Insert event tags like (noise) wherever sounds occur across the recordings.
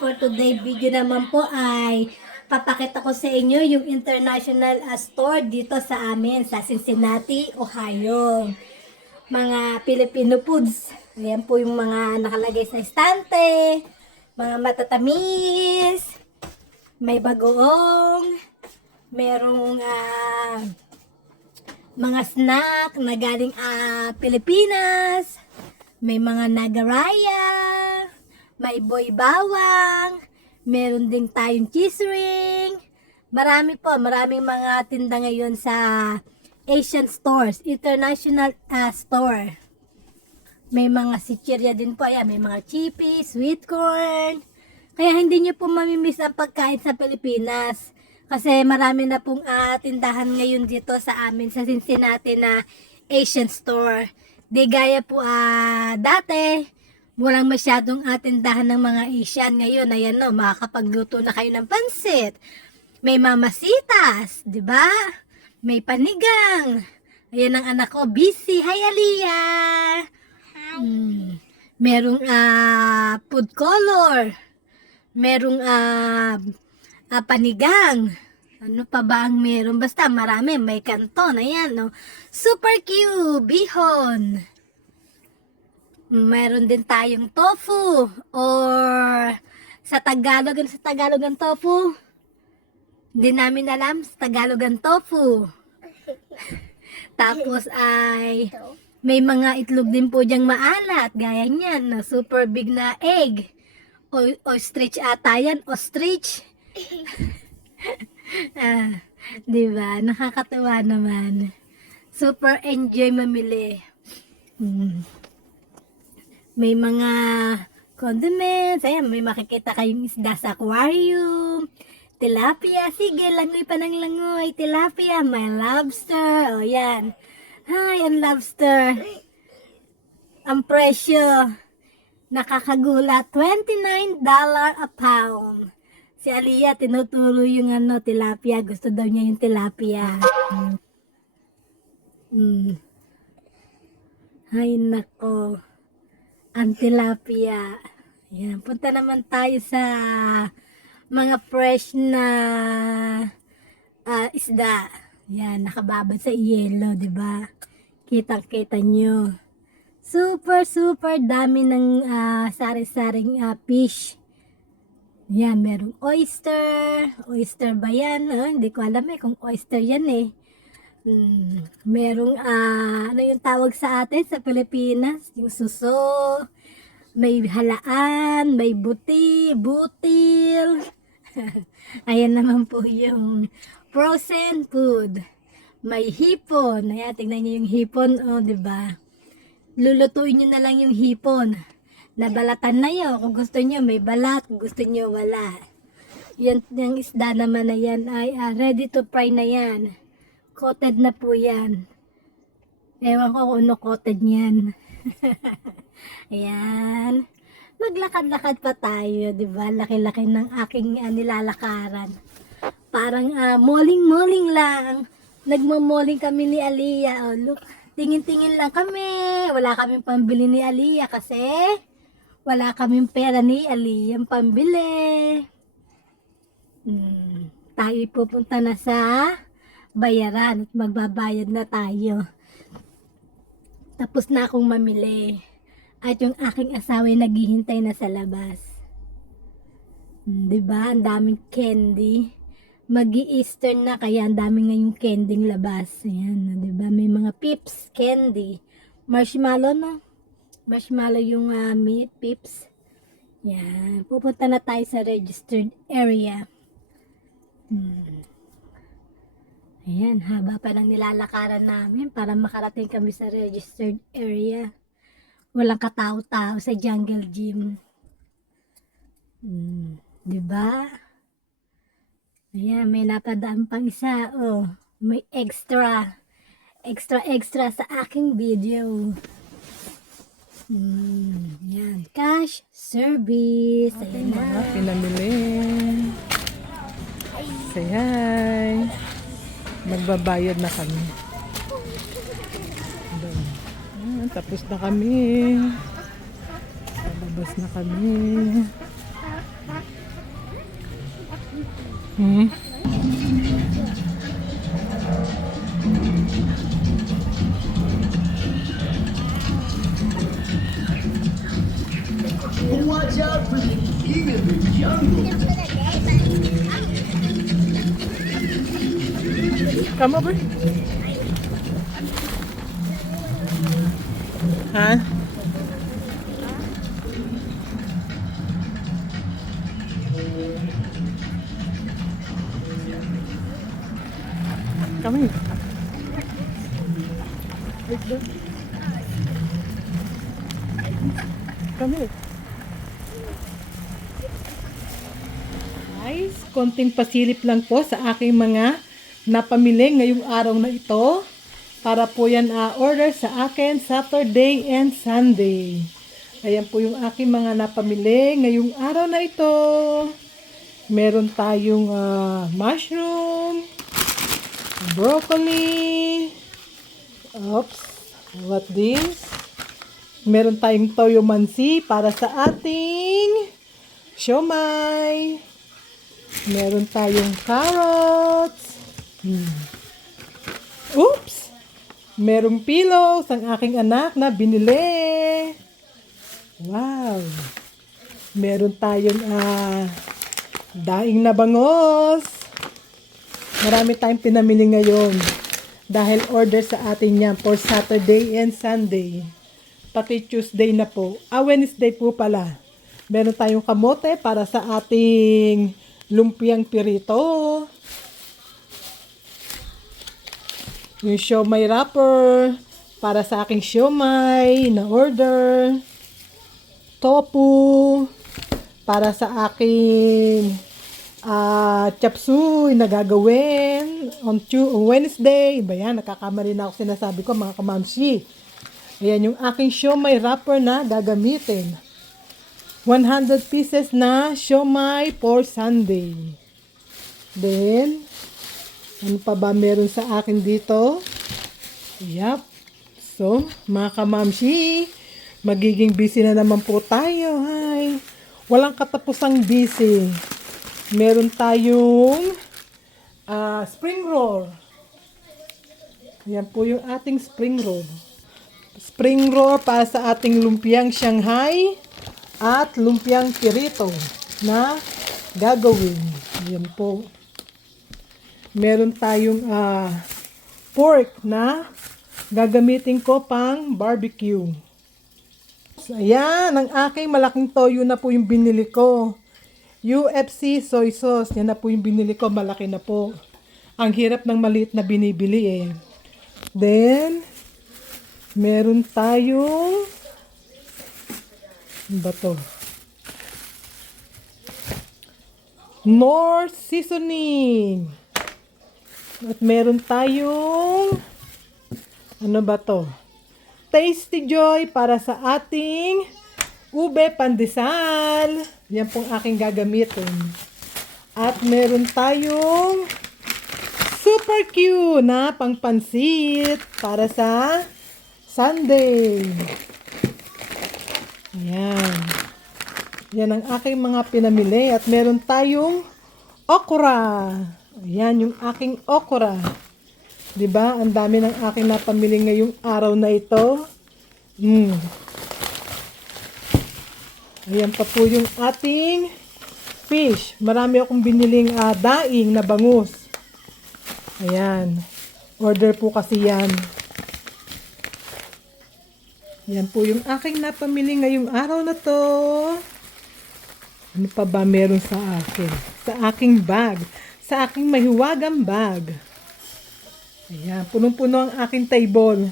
for today video naman po ay papakita ko sa inyo yung international uh, store dito sa amin sa Cincinnati, Ohio. Mga Filipino foods. Ayan po yung mga nakalagay sa estante, mga matatamis, may bagoong, merong ah, mga snack na galing ah, Pilipinas, may mga nagaraya, may boy bawang, meron din tayong cheese ring. Marami po, maraming mga tinda ngayon sa Asian stores, international ah, store. May mga sichirya din po, ayan, may mga chippy, sweet corn. Kaya hindi nyo po mamimiss ang pagkain sa Pilipinas. Kasi marami na pong ah, tindahan ngayon dito sa amin sa Cincinnati na Asian store. Di gaya po ah, dati, walang masyadong ah, tindahan ng mga Asian. Ngayon, ayan no, makakapagluto na kayo ng pansit. May mamasitas, di ba? May panigang. Ayan ang anak ko, busy. Hi, Aliyah! Mm. Merong ah, food color. Merong ah, ah, panigang. Ano pa ba ang meron? Basta marami. May kanton. Ayan, no? Super cute. Bihon. Meron din tayong tofu. Or sa Tagalog, ano sa Tagalog ang tofu? Hindi namin alam sa Tagalog ang tofu. Tapos ay may mga itlog din po diyang maalat. Gaya niyan, na super big na egg. O, ostrich ata yan. Ostrich. (laughs) ah, di ba? Nakakatuwa naman. Super enjoy mamili. Mm. May mga condiments. Ayan, may makikita kayong isda sa aquarium. Tilapia. Sige, langoy pa ng langoy. Tilapia. May lobster. O, yan. Hi, ang lobster. Ang presyo. Nakakagula. $29 a pound. Si Aliyah, tinuturo yung ano, tilapia. Gusto daw niya yung tilapia. Mm. Ay, nako. Ang tilapia. Yan. Punta naman tayo sa mga fresh na ah, isda. Yan, nakababad sa yelo, di ba? Kitang-kita nyo. Super, super dami ng ah, sari-saring ah, fish. Yan, merong oyster. Oyster ba yan? Ah, hindi ko alam eh kung oyster yan eh. Mm, merong, ah, ano yung tawag sa atin sa Pilipinas? Yung suso. May halaan, may buti, butil. (laughs) Ayan naman po yung frozen food. May hipon. Ayan, tingnan niyo yung hipon, oh, di ba? Lulutuin niyo na lang yung hipon. Nabalatan na yun. Kung gusto niyo, may balat. Kung gusto niyo, wala. Yan, yung isda naman na yan ay ah, ready to fry na yan. Coated na po yan. Ewan ko kung ano coated niyan. (laughs) Ayan. Maglakad-lakad pa tayo, di ba? Laki-laki ng aking ah, nilalakaran. Parang ah, moling-moling lang. Nagmamoling kami ni Aliyah. Oh, look, tingin-tingin lang kami. Wala kaming pambili ni Aliyah kasi wala kaming pera ni Aliyah pambili. Hmm, tayo pupunta na sa bayaran at magbabayad na tayo. Tapos na akong mamili. At yung aking asawa ay naghihintay na sa labas. Hmm, 'Di ba? Ang daming candy. Magi-Easter na kaya ang dami ngayong candyng labas. Ayan, 'di ba? May mga pips candy. Marshmallow no? Marshmallow yung ah, meat pips. Yan. Pupunta na tayo sa registered area. Hmm. Ayan, haba pa ng nilalakaran namin para makarating kami sa registered area. Walang katao-tao sa jungle gym. Hmm, 'di ba? Ayan, may napadaan pang isa. Oh, may extra. Extra extra sa aking video. Hmm, yan. Cash service. Ayan na. Pinamili. Say hi. Magbabayad na kami. Ah, tapos na kami. Palabas na kami. Hmm. Watch out for the king of the jungle. Come over. Ha? Come here. Come here. Guys, konting pasilip lang po sa aking mga napamili ngayong araw na ito. Para po yan ah, order sa akin Saturday and Sunday. Ayan po yung aking mga napamili ngayong araw na ito. Meron tayong ah, mushroom, broccoli, oops, what this? Meron tayong toyo mansi para sa ating siomay. Meron tayong carrots. Hmm. Oops! Merong pillows ang aking anak na binili. Wow! Meron tayong ah, daing na bangos. Marami tayong pinamili ngayon. Dahil order sa atin yan for Saturday and Sunday. Pati Tuesday na po. Ah, Wednesday po pala. Meron tayong kamote para sa ating lumpiang pirito. Yung siomay wrapper para sa aking siomay na order. Tofu para sa aking ah chapsuy na gagawin on Tu- on Wednesday. Iba yan, nakakamali na ako sinasabi ko mga kamamsi. Ayan yung aking siomay wrapper na gagamitin. 100 pieces na siomay for Sunday. Then, ano pa ba meron sa akin dito? Yup. So, mga kamamsi, magiging busy na naman po tayo. Hi. Walang katapusang busy. Meron tayong ah, spring roll. Yan po yung ating spring roll. Spring roll para sa ating lumpiang Shanghai at lumpiang pirito na gagawin. Yan po. Meron tayong ah, pork na gagamitin ko pang barbecue. So, ayan, ang aking malaking toyo na po yung binili ko. UFC soy sauce. Yan na po yung binili ko. Malaki na po. Ang hirap ng maliit na binibili eh. Then, meron tayong ano ba to? North seasoning. At meron tayong ano ba to? Tasty Joy para sa ating ube pandesal. Yan pong aking gagamitin. At meron tayong super cute na pangpansit para sa Sunday. Ayan. Yan ang aking mga pinamili. At meron tayong okra. Ayan yung aking okra. 'Di ba? Ang dami ng aking napamili ngayong araw na ito. Mm. Ayan pa po yung ating fish. Marami akong biniling ah, daing na bangus. Ayan. Order po kasi yan. Yan po yung aking napamili ngayong araw na to. Ano pa ba meron sa akin? Sa aking bag. Sa aking mahiwagang bag. Ayan, punong-puno ang aking table.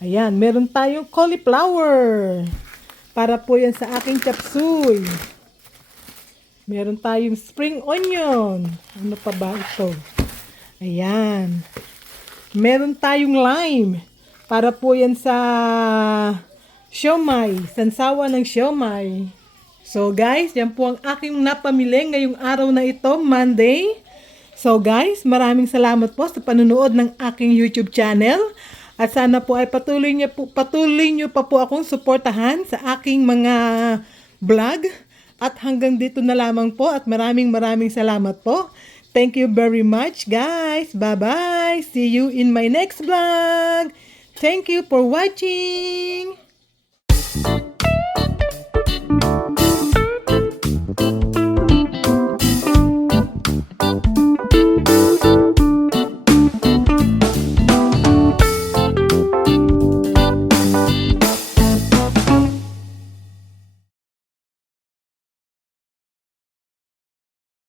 Ayan, meron tayong cauliflower. Para po yan sa aking chapsuy. Meron tayong spring onion. Ano pa ba ito? Ayan. Meron tayong lime. Para po yan sa siomay. Sansawa ng siomay. So guys, yan po ang aking napamili ngayong araw na ito, Monday. So guys, maraming salamat po sa panunood ng aking YouTube channel. At sana po ay patuloy niyo po patuloy niyo pa po akong suportahan sa aking mga vlog. At hanggang dito na lamang po at maraming maraming salamat po. Thank you very much guys. Bye-bye. See you in my next vlog. Thank you for watching.